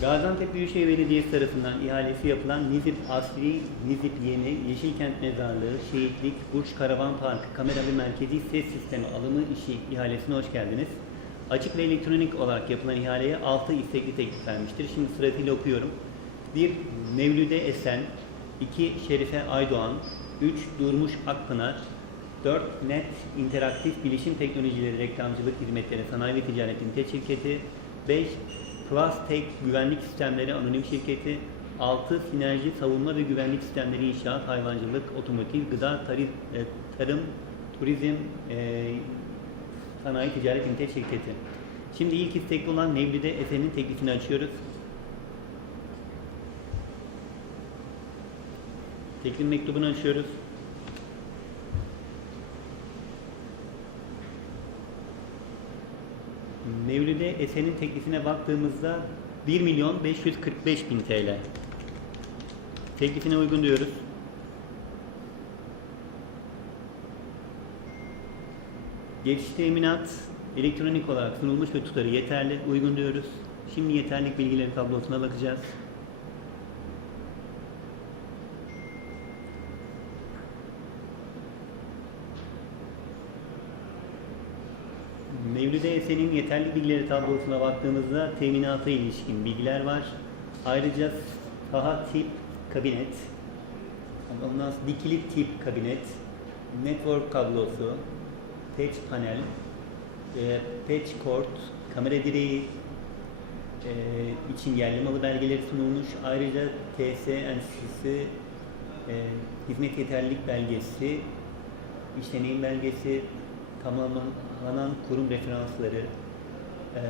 Gaziantep Büyükşehir Belediyesi tarafından ihalesi yapılan Nizip Asri, Nizip Yeni, Yeşilkent Mezarlığı, Şehitlik, Burç Karavan Parkı, kameralı merkezi ses sistemi alımı işi ihalesine hoş geldiniz. Açık ve elektronik olarak yapılan ihaleye 6 istekli teklif vermiştir. Şimdi sırasıyla okuyorum. 1. Mevlüde Esen 2. Şerife Aydoğan 3. Durmuş Akpınar 4. Net İnteraktif Bilişim Teknolojileri Reklamcılık Hizmetleri Sanayi ve Ticaret Limited Şirketi 5. Plus Tech Güvenlik Sistemleri Anonim Şirketi 6. Sinerji Savunma ve Güvenlik Sistemleri İnşaat, Hayvancılık, Otomotiv, Gıda, Tari- e, Tarım, Turizm, e, Sanayi Ticaret Limited Şirketi. Şimdi ilk istekli olan Mevlide Esen'in teklifini açıyoruz. Teklif mektubunu açıyoruz. Mevlüde Esen'in teklifine baktığımızda 1 milyon 545 bin TL. Teklifine uygun diyoruz. Geçiş teminat elektronik olarak sunulmuş ve tutarı yeterli, uygun diyoruz. Şimdi yeterlik bilgileri tablosuna bakacağız. Esen'in yeterli bilgileri tablosuna baktığımızda teminata ilişkin bilgiler var. Ayrıca saha tip kabinet, ondan sonra dikili tip kabinet, network kablosu, patch panel, e, patch cord, kamera direği e, için yerli malı belgeleri sunulmuş. Ayrıca TSNC'si, e, hizmet yeterlilik belgesi, iş deneyim belgesi, tamamlanan kurum referansları e,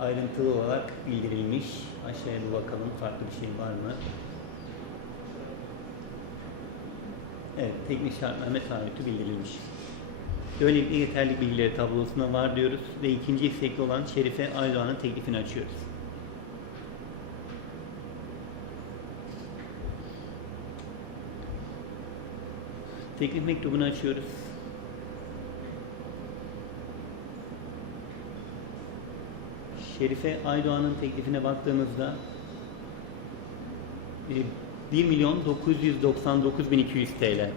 ayrıntılı olarak bildirilmiş. Aşağıya bir bakalım farklı bir şey var mı? Evet, teknik şartname taahhütü bildirilmiş. Böylelikle yeterli bilgileri tablosuna var diyoruz ve ikinci istekli olan Şerife Aydoğan'ın teklifini açıyoruz. Teklif mektubunu açıyoruz. Şerife Aydoğan'ın teklifine baktığımızda e, 1 milyon 999 bin 200 TL.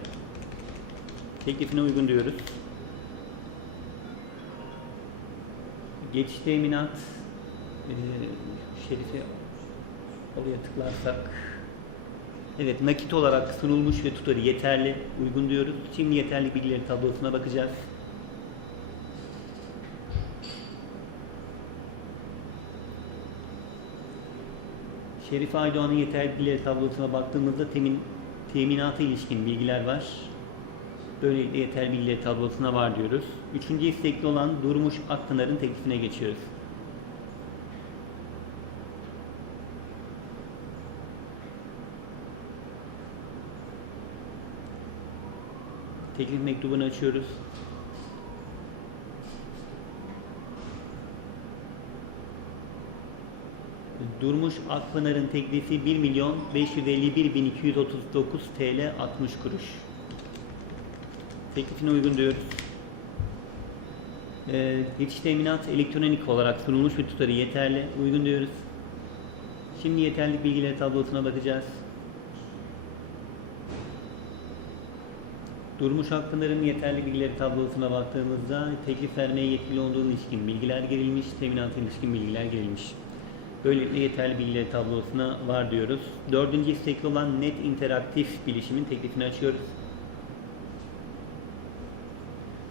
Teklifine uygun diyoruz. Geçiş teminat e, Şerife oraya tıklarsak Evet nakit olarak sunulmuş ve tutarı yeterli, uygun diyoruz. Şimdi yeterli bilgileri tablosuna bakacağız. Şerif Aydoğan'ın yeterli bilgileri tablosuna baktığımızda temin, teminata ilişkin bilgiler var. Böylelikle yeterli bilgileri tablosuna var diyoruz. Üçüncü istekli olan Durmuş Akpınar'ın teklifine geçiyoruz. Teklif mektubunu açıyoruz. Durmuş Akpınar'ın teklifi 1 milyon 551 bin 239 TL 60 kuruş. Teklifine uygun diyoruz. Ee, geçiş teminat elektronik olarak sunulmuş ve tutarı yeterli, uygun diyoruz. Şimdi yeterli bilgileri tablosuna bakacağız. Durmuş Akpınar'ın yeterli bilgileri tablosuna baktığımızda teklif vermeye yetkili olduğu ilişkin bilgiler girilmiş, teminata ilişkin bilgiler girilmiş. Böylelikle yeterli bilgileri tablosuna var diyoruz. Dördüncü istekli olan net interaktif bilişimin teklifini açıyoruz.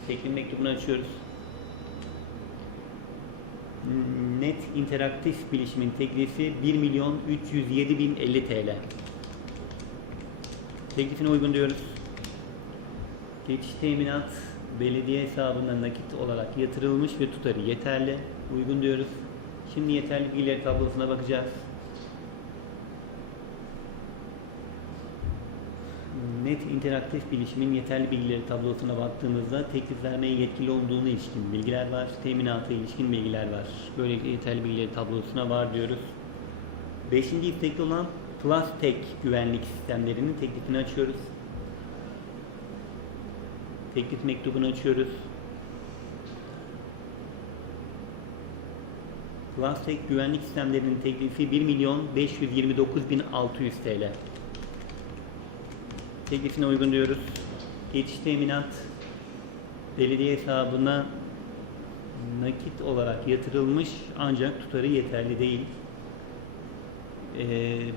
Teklif mektubunu açıyoruz. Net interaktif bilişimin teklifi 1 milyon 307 bin 50 TL. Teklifine uygun diyoruz. Geçiş teminat belediye hesabına nakit olarak yatırılmış ve tutarı yeterli. Uygun diyoruz. Şimdi yeterli bilgileri tablosuna bakacağız. Net interaktif bilişimin yeterli bilgileri tablosuna baktığımızda teklif vermeye yetkili olduğuna ilişkin bilgiler var. Teminata ilişkin bilgiler var. Böylelikle yeterli bilgileri tablosuna var diyoruz. Beşinci istekli olan Plus Tech güvenlik sistemlerinin teklifini açıyoruz. Teklif mektubunu açıyoruz. Plastek güvenlik sistemlerinin teklifi 1 milyon 529 bin 600 TL. Teklifine uygun diyoruz. Geçiş teminat belediye hesabına nakit olarak yatırılmış ancak tutarı yeterli değil. Ee,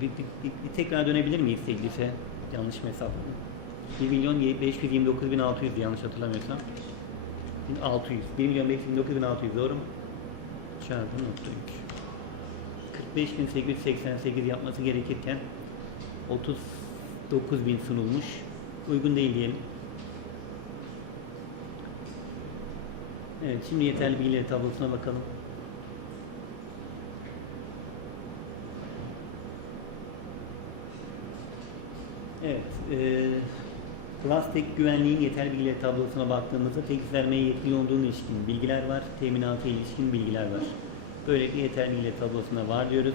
bir, bir- bir- tekrar dönebilir miyiz teklife? Yanlış mı hesapladım? 1 milyon 529 bin 600 yanlış hatırlamıyorsam. 1600. 1 milyon 529 bin 600 doğru mu? Çarpı nokta 3. 45.888 yapması gerekirken 39 bin sunulmuş. Uygun değil diyelim. Evet, şimdi yeterli bilgileri tablosuna bakalım. Evet, e, plastik güvenliğin yeterli bilgileri tablosuna baktığımızda teklif vermeye yetkili olduğuna ilişkin bilgiler var, teminata ilişkin bilgiler var. Böylelikle yeterli bilgileri tablosuna var diyoruz.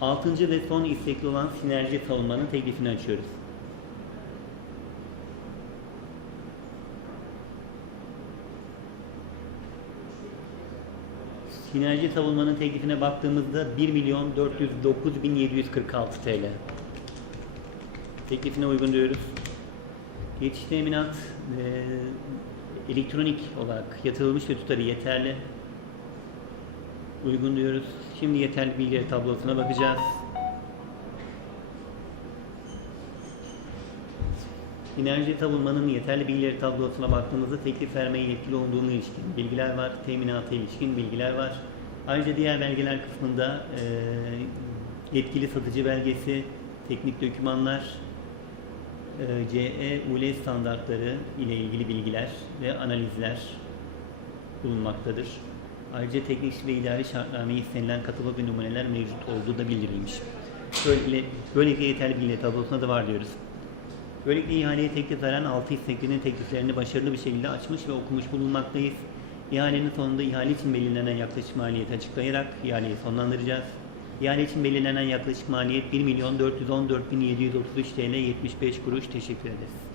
Altıncı ve son istekli olan sinerji savunmanın teklifini açıyoruz. Sinerji savunmanın teklifine baktığımızda 1 milyon 409 bin 746 TL. Teklifine uygun diyoruz. Geçiş teminat eee, elektronik olarak yatırılmış ve tutarı yeterli. Uygun diyoruz. Şimdi yeterli bilgileri tablosuna bakacağız. Enerji savunmanın yeterli bilgileri tablosuna baktığımızda teklif vermeye yetkili olduğunu ilişkin bilgiler var. Teminata ilişkin bilgiler var. Ayrıca diğer belgeler kısmında eee, yetkili satıcı belgesi, teknik dokümanlar, CE UL standartları ile ilgili bilgiler ve analizler bulunmaktadır. Ayrıca teknik ve idari şartnameye istenilen katalog ve numuneler mevcut olduğu da bildirilmiş. Böyle, böylelikle yeterli bilgileri tablosuna da var diyoruz. Böylelikle ihaleye teklif veren 6 isteklinin tekliflerini başarılı bir şekilde açmış ve okumuş bulunmaktayız. İhalenin sonunda ihale için belirlenen yaklaşık maliyeti açıklayarak ihaleyi sonlandıracağız. İhale için belirlenen yaklaşık maliyet 1 milyon 414 bin 733 TL 75 kuruş. Teşekkür ederiz.